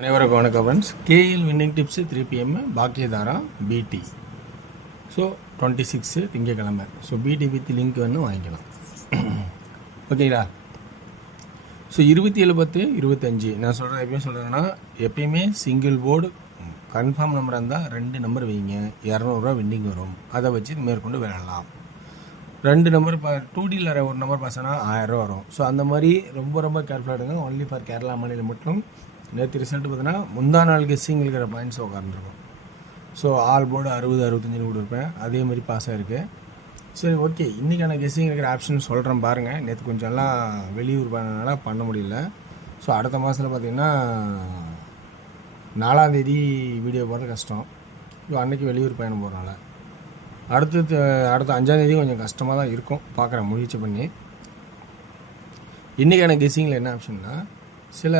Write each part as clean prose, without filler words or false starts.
அனைவருக்கும் வணக்கம் friends. KL winning tips 3 PM Bhagyathara BT. So 26 திங்கக்கிழமை. ஸோ பிடி வித் லிங்க் வேணும் வாங்கிக்கலாம். ஓகேங்களா? ஸோ 27 25 நான் சொல்கிறேன். எப்பயும் சொல்கிறேன்னா, எப்பயுமே சிங்கிள் போர்டு கன்ஃபார்ம் நம்பராக இருந்தால் 2 நம்பர் வைங்க. 200 வின்னிங் வரும். அதை வச்சு மேற்கொண்டு விளையாடலாம். 2 நம்பர் 2Dயில் ஒரு நம்பர் பாஸ்னா 1000 வரும். ஸோ அந்த மாதிரி ரொம்ப கேர்ஃபுல்லாக எடுங்க. ஒன்லி ஃபார் கேரளா மாநிலம் மட்டும். நேற்று ரிசல்ட் பார்த்தீங்கன்னா முந்தா நாள் கெஸ்ஸிங் இருக்கிற பாயிண்ட்ஸ் உட்காந்துருக்கும். ஸோ ஆல் போர்டு 60 65 கொடுப்பேன். அதேமாதிரி பாஸ் ஆகிருக்கு. சரி, ஓகே. இன்றைக்கான கெஸ்ஸிங் இருக்கிற ஆப்ஷன் சொல்கிறேன் பாருங்கள். நேற்று கொஞ்சம்லாம் வெளியூர் பண்ணனால பண்ண முடியல. ஸோ அடுத்த மாதத்தில் பார்த்திங்கன்னா 4ஆம் தேதி வீடியோ போகிறது கஷ்டம். ஸோ அன்றைக்கி வெளியூர் பயணம் போகிறனால அடுத்த 5ஆம் தேதி கொஞ்சம் கஷ்டமாக தான் இருக்கும். பார்க்குறேன் முயற்சி பண்ணி. இன்றைக்கான கெஸ்ஸிங்கில் என்ன ஆப்ஷன்னா, சில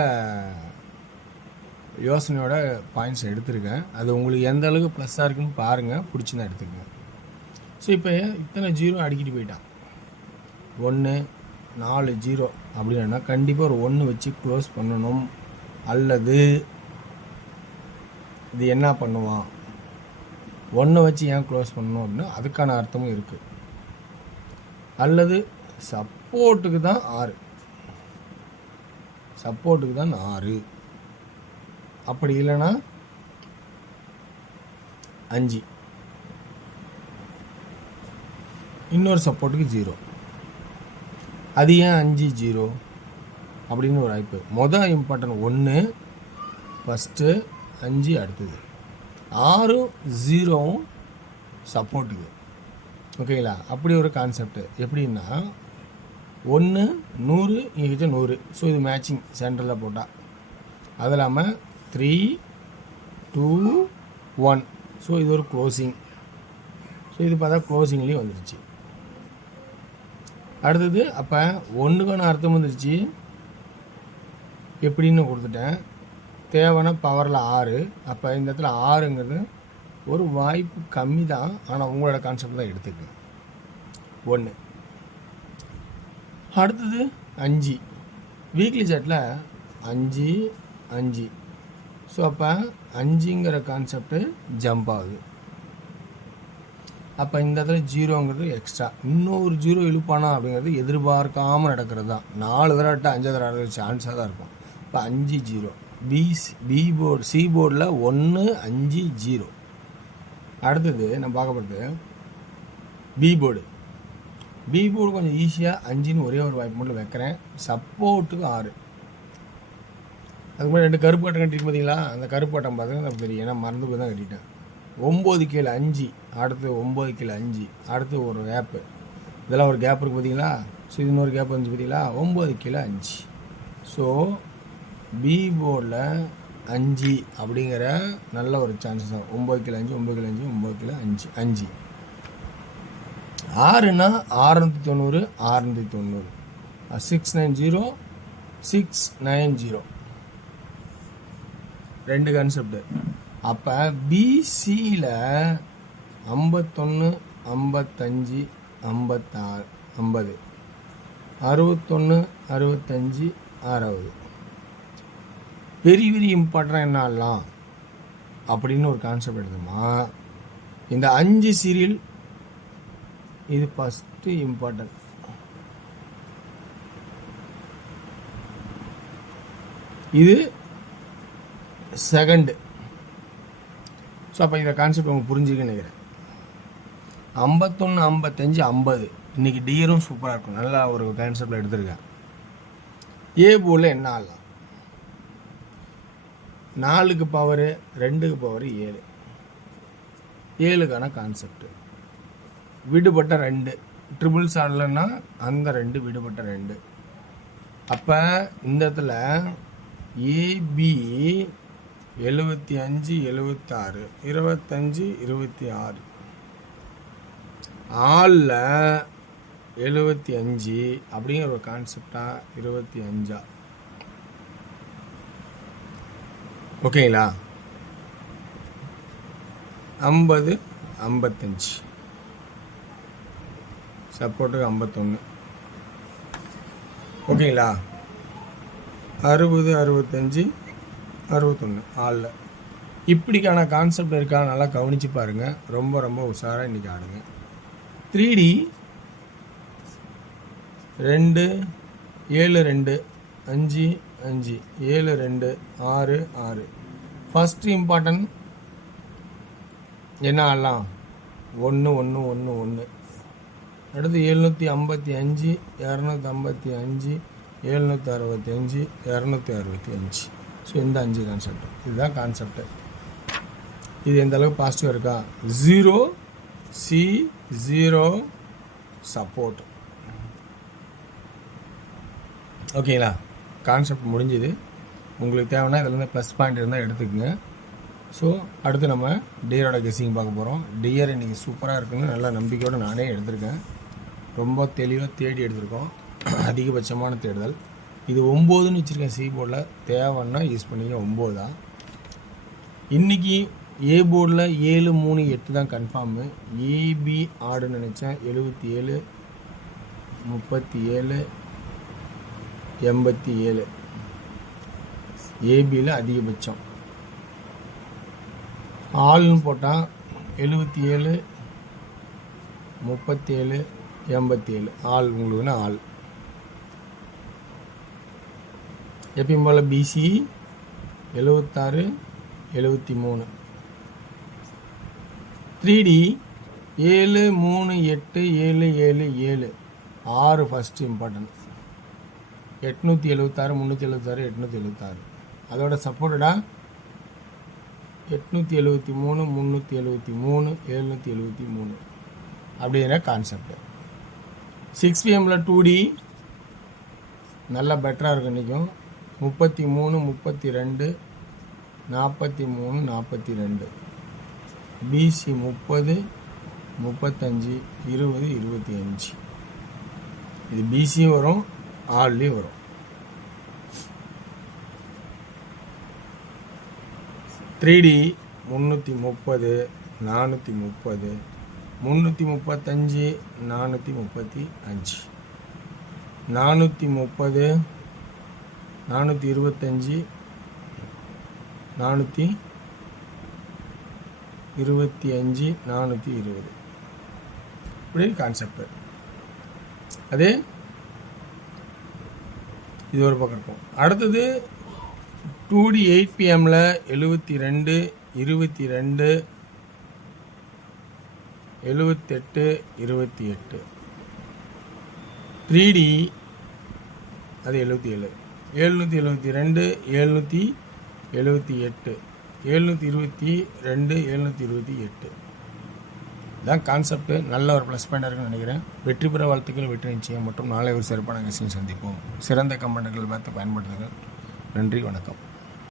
யோசனையோட பாயிண்ட்ஸ் எடுத்திருக்கேன். அது உங்களுக்கு எந்த அளவுக்கு ப்ளஸ்ஸாக இருக்குன்னு பாருங்கள். பிடிச்சினா எடுத்துக்கங்க. ஸோ இப்போ இத்தனை 0 அடிக்கிட்டு போயிட்டான். 1 4 0 அப்படின்னா கண்டிப்பாக ஒரு 1 வச்சு க்ளோஸ் பண்ணணும். அல்லது இது என்ன பண்ணுவான், 1 வச்சு ஏன் க்ளோஸ் பண்ணணும் அப்படின்னா அதுக்கான அர்த்தமும் இருக்குது. அல்லது சப்போர்ட்டுக்கு தான் 6, சப்போர்ட்டுக்கு தான் 6, அப்படி இல்லைன்னா 5, இன்னொரு சப்போர்ட்டுக்கு 0. அது ஏன் 5 0 அப்படின்னு ஒரு வாய்ப்பு. மொதல் இம்பார்ட்டன்ட் 1 ஃபஸ்ட்டு, 5 அடுத்தது, 6 0 சப்போர்ட்டுக்கு. ஓகேங்களா? அப்படி ஒரு கான்செப்ட். எப்படின்னா 1 100 இங்கே 100. ஸோ இது மேட்சிங் சென்டரில் போட்டால். அது இல்லாமல் 3 2 1. ஸோ இது ஒரு க்ளோசிங். ஸோ இது பார்த்தா க்ளோசிங்லேயும் வந்துருச்சு. அடுத்தது அப்போ 1க்கான அர்த்தம் வந்துருச்சு. எப்படின்னு கொடுத்துட்டேன். தேவையான பவரில் 6. அப்போ இந்த இடத்துல 6ங்கிறது ஒரு வாய்ப்பு கம்மி தான். ஆனால் உங்களோட கான்செப்ட் தான் எடுத்துக்கங்க. 1. அடுத்தது 5. வீக்லி சார்ட்டில் 5 5. ஸோ அப்போ 5ங்கிற கான்செப்டு ஜம்ப் ஆகுது. அப்போ இந்த இடத்துல 0ங்கிறது எக்ஸ்ட்ரா. இன்னொரு 0 இழுப்பானா அப்படிங்கிறது எதிர்பார்க்காமல் நடக்கிறது தான். 4 தடவை 5 தடவை சான்ஸாக தான் இருக்கும். இப்போ 5 0. பி போர்டு சி போர்டில் 1 5 0. அடுத்தது நம்ம பார்க்க போகிறது பி போர்டு. பி போர்டு கொஞ்சம் ஈஸியாக 5ன்னு ஒரே ஒரு வாய்ப்பு மட்டும் வைக்கிறேன். சப்போர்ட்டுக்கு 6. அதுக்கு முன்னாடி 2 கருப்பு கட்டம் கட்டிட்டு பார்த்தீங்களா? அந்த கருப்பு கட்டம் பார்த்தீங்கன்னா தெரியும். ஏன்னா மறந்து போய் தான் கட்டிட்டேன். 9 கீழே 5, அடுத்து 9 கீழே 5, அடுத்து ஒரு கேப்பு. இதெல்லாம் ஒரு கேப் இருக்குது பார்த்தீங்களா? ஸோ இது இன்னொரு கேப் வந்துச்சு பார்த்தீங்களா? 9 கீழே 5. ஸோ பி போர்டில் 5 அப்படிங்கிற நல்ல ஒரு சான்சஸ் தான். 9 கீழே 5 9 கீழே 5 9 கீழே 5 5. 6னா 690 690 690 690. 2 கான்செப்டு. அப்போ பிசியில் 51 55 56 50 61 65 60. பெரிய இம்பார்ட்டன்ட் என்ன ஆகலாம் அப்படின்னு ஒரு கான்செப்ட் எடுத்தோமா, இந்த 5 சீரியல் இது ஃபஸ்ட்டு இம்பார்ட்டன்ட். இது செகண்டு. ஸோ அப்போ இந்த கான்செப்ட் உங்களுக்கு புரிஞ்சுக்கன்னு நினைக்கிறேன். 51 55 50. இன்றைக்கி டியரும் சூப்பராக இருக்கும். நல்லா ஒரு கான்செப்டில் எடுத்திருக்கேன். ஏ போர்டில் என்ன ஆகலாம், 4க்கு பவரு 2க்கு பவரு 7. 7க்கான கான்செப்ட் விடுபட்ட 2 ட்ரிபிள்ஸ் ஆடலைன்னா அந்த 2 விடுபட்ட 2. அப்போ இந்த இடத்துல ஏபி 75 76 25 26 ஆளில் 75 அப்படிங்கிற ஒரு கான்செப்டாக 25. ஓகேங்களா? 50 55 சப்போர்ட்டுக்கு 51. ஓகேங்களா? 60 65 61 ஆளில். இப்படிக்கான கான்செப்ட் இருக்கா, நல்லா கவனித்து பாருங்கள். ரொம்ப ரொம்ப உஷாராக இன்றைக்கி ஆடுங்க. 3D 2 7 2 5 5 7 2 6 6. ஃபஸ்ட்டு இம்பார்ட்டன்ட் என்ன ஆடலாம்? 1 1 1 1. அடுத்து 755 255 765 265. ஸோ இந்த 5 கான்செப்ட், இதுதான் கான்செப்டு. இது எந்த அளவுக்கு பாசிட்டிவாக இருக்கா? 0 C 0 சப்போர்ட். ஓகேங்களா? கான்செப்ட் முடிஞ்சுது. உங்களுக்கு தேவைன்னா இதில் இருந்து ப்ளஸ் பாயிண்ட் இருந்தால் எடுத்துக்கோங்க. ஸோ அடுத்து நம்ம டியரோட கெஸ்ஸிங் பார்க்க போகிறோம். டியர் இன்றைக்கி சூப்பராக இருக்குன்னு நல்லா நம்பிக்கையோடு நானே எடுத்திருக்கேன். ரொம்ப தெளிவாக தேடி எடுத்திருக்கோம். அதிகபட்சமான தேடுதல். இது 9ன்னு வச்சுருக்கேன். சி போர்டில் தேவைன்னா யூஸ் பண்ணிங்க. 9 தான். இன்றைக்கி ஏ போர்டில் 7 3 8 தான் கன்ஃபார்மு. ஏபி ஆடுன்னு நினச்சேன். 77 37 87. ஏபியில் அதிகபட்சம். ஆள்னு போட்டால் 77 37 87. ஆள் உங்களுக்குன்னா ஆள். எப்பயும் போல் பிசி 76 73. 3D 7 3 8 7 7 7. 6 first important. 876 376 876. அதோட சப்போர்ட்டடா 873 373 773 அப்படிங்கிற கான்செப்ட். 6pmல 2D நல்லா பெட்டராக இருக்கும். இன்றைக்கும் 33 32 43 42. பிசி 30 35 20 25. இது பிசியும் வரும், ஆள்லேயும் வரும். Three D 330 430 335 435 430 425 425 420. இப்படி கான்செப்ட். அதே இது ஒரு பக்கம் இருக்கும். அடுத்தது 2D 8pmல 72 22 78 28. 3D அது 77 772 778 722 728. இதான் கான்செப்ட். நல்ல ஒரு ப்ளஸ் பாயிண்டாக இருக்குன்னு நினைக்கிறேன். வெற்றி பெற வாழ்த்துக்கள், வெற்றி நிச்சயம் மற்றும் நாளை ஒரு சிறப்பான கெஸ்டிங் சந்திப்போம். சிறந்த கமெண்ட்கள் பார்த்து பயன்படுத்துங்கள். நன்றி, வணக்கம்.